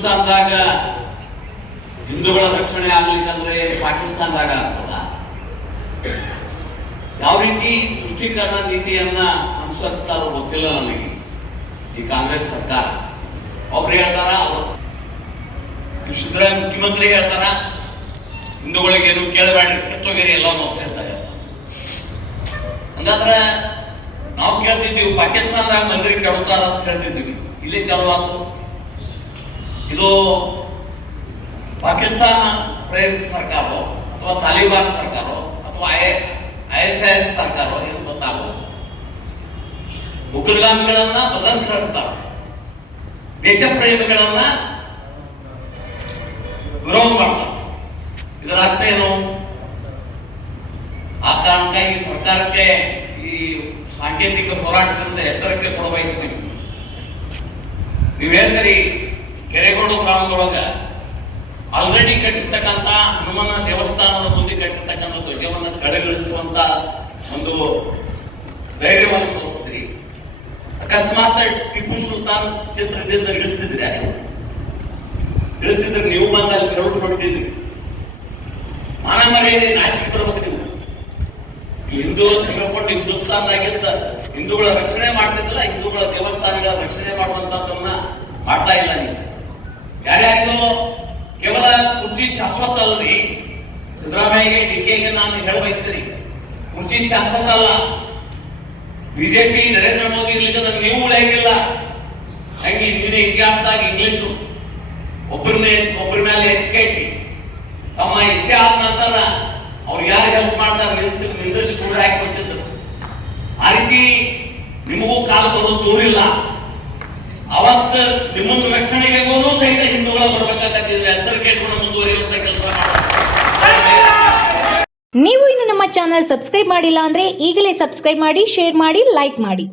ಹಿಂದೂಸ್ತಾನದಾಗ ಹಿಂದೂಗಳ ರಕ್ಷಣೆ ಆಗ್ಲಿಕ್ಕಂದ್ರೆ ಪಾಕಿಸ್ತಾನದಾಗ ಆಗ್ತದ? ಯಾವ ರೀತಿ ತುಷ್ಟೀಕರಣ ನೀತಿಯನ್ನ ಅನುಸರಿಸ್ತಾರೋ ಗೊತ್ತಿಲ್ಲ ನನಗೆ. ಈ ಕಾಂಗ್ರೆಸ್ ಸರ್ಕಾರ ಒಬ್ರು ಹೇಳ್ತಾರ, ಸಿದ್ದರಾಮಯ್ಯ ಮುಖ್ಯಮಂತ್ರಿ ಹೇಳ್ತಾರ, ಹಿಂದೂಗಳಿಗೆ ಏನು ಕೇಳಬೇಡ್ರಿ, ಕಿತ್ತೋಗಿರಿ ಎಲ್ಲ ಅಂತ ಹೇಳ್ತಾರೆ. ಹಂಗಾದ್ರೆ ನಾವು ಕೇಳ್ತಿದ್ದೀವಿ ಪಾಕಿಸ್ತಾನದಾಗ ಮಂದಿರ ಕೇಳುತ್ತಾರ ಅಂತ ಹೇಳ್ತಿದ್ದೀವಿ. ಇಲ್ಲಿ ಚಾಲು ಆಯ್ತು. ಇದು ಪಾಕಿಸ್ತಾನ ಪ್ರೇರಿತ ಸರ್ಕಾರ ಅಥವಾ ತಾಲಿಬಾನ್ ಸರ್ಕಾರ ಅಥವಾ ISIS ಸರ್ಕಾರ ಏನು ಗೊತ್ತಾಗೋದು. ಉಗ್ರಗಾಮಿಗಳನ್ನ ಬದಲಿಸ್ತಾರೆ, ದೇಶ ಪ್ರೇಮಿಗಳನ್ನ ವಿರೋಧ ಮಾಡ್ತಾರೆ. ಇದರ ಅರ್ಥ ಏನು? ಆ ಕಾರಣಕ್ಕಾಗಿ ಸರ್ಕಾರಕ್ಕೆ ಈ ಸಾಂಕೇತಿಕ ಹೋರಾಟದಿಂದ ಎಚ್ಚರಿಕೆ ಕೊಡ ಬಯಸ್ತೀವಿ. ನೀವು ಹೇಳ್ತೀರಿ ಕೆರೆಗೋಡು ಗ್ರಾಮದೊಳಗ ಆಲ್ರೆಡಿ ಕಟ್ಟಿರ್ತಕ್ಕಂಥ ಹನುಮನ ದೇವಸ್ಥಾನದ ಮುಂದೆ ಕಟ್ಟಿರ್ತಕ್ಕಂಥ ಧ್ವಜವನ್ನು ಕೆಳಗಿಳಿಸುವಂತ ಒಂದು ಧೈರ್ಯವನ್ನು ತೋರಿಸ್ತೀರಿ. ಅಕಸ್ಮಾತ್ ಟಿಪ್ಪು ಸುಲ್ತಾನ್ ಚಿತ್ರದಿಂದ ಇಳಿಸ್ತಿದ್ರೆ ನೀವು ಬಂದ ಅಲ್ಲಿ ಸೆಲ್ಯೂಟ್ ಹೊಡ್ತಿದ್ರಿ. ಮಾನ ಮರ್ಯಾದೆ ನಾಚಿಕೆ ಬರ್ಬೇಕು. ನೀವು ಹಿಂದೂ ಅಂತ ಹೇಳ್ಕೊಂಡು ಹಿಂದೂಸ್ತಾನದಾಗಿದ್ದ ಹಿಂದೂಗಳ ರಕ್ಷಣೆ ಮಾಡ್ತಿದ್ದಲ್ಲ, ಹಿಂದೂಗಳ ದೇವಸ್ಥಾನಗಳ ರಕ್ಷಣೆ ಮಾಡುವಂತದ್ದನ್ನ ಮಾಡ್ತಾ ಇಲ್ಲ ನೀವು. ಯಾರ್ಯಾರಿಗೂ ಕೇವಲ ಕುರ್ಚಿ ಶಾಶ್ವತ ಅಲ್ಲರಿ. ಸಿದ್ದರಾಮಯ್ಯಗೆ DKಗೆ ನಾನು ಹೇಳ ಬಯಸ್ತೀನಿ, ಕುರ್ಚಿ ಶಾಶ್ವತ ಅಲ್ಲ. ಬಿಜೆಪಿ ನರೇಂದ್ರ ಮೋದಿ ಇರ್ಲಿಕ್ಕೆ ನನಗೆ ನೀವು ಉಳಿಯಂಗಿಲ್ಲ. ಹಂಗೆ ಇಂದಿನ ಇತಿಹಾಸದಾಗ ಇಂಗ್ಲಿಷು ಒಬ್ಬರ ಮೇಲೆ ಹೆಚ್ಚಿಗೆ ಇಟ್ಟಿ ತಮ್ಮ ಇಸೆ ಆದ ನಂತರ ಅವ್ರು ಯಾರು ಹೆಲ್ಪ್ ಮಾಡ್ತಾರೆ ನಿಂದಿಸಿ ಕೂಡ ಹಾಕಿಕೊಡ್ತಿದ್ರು. ಆ ರೀತಿ ನಿಮಗೂ ಕಾಲ ಬರೋದು ದೂರಿಲ್ಲ. ಅವತ್ತು ನಿಮ್ಮನ್ನು ರಕ್ಷಣೆಗೂ ಸಹಿತ ಹಿಂದೂಗಳು ಬರ್ಬೇಕಾಗಿದ್ರೆ ಎಚ್ಚರಿಕೆ ಇಟ್ಕೊಂಡು ಮುಂದುವರಿಯುವಂತ ಕೆಲಸ ನೀವು ಇನ್ನು ನಮ್ಮ ಚಾನೆಲ್ ಸಬ್ಸ್ಕ್ರೈಬ್ ಮಾಡಿಲ್ಲ ಅಂದ್ರೆ ಈಗಲೇ ಸಬ್ಸ್ಕ್ರೈಬ್ ಮಾಡಿ, ಶೇರ್ ಮಾಡಿ, ಲೈಕ್ ಮಾಡಿ.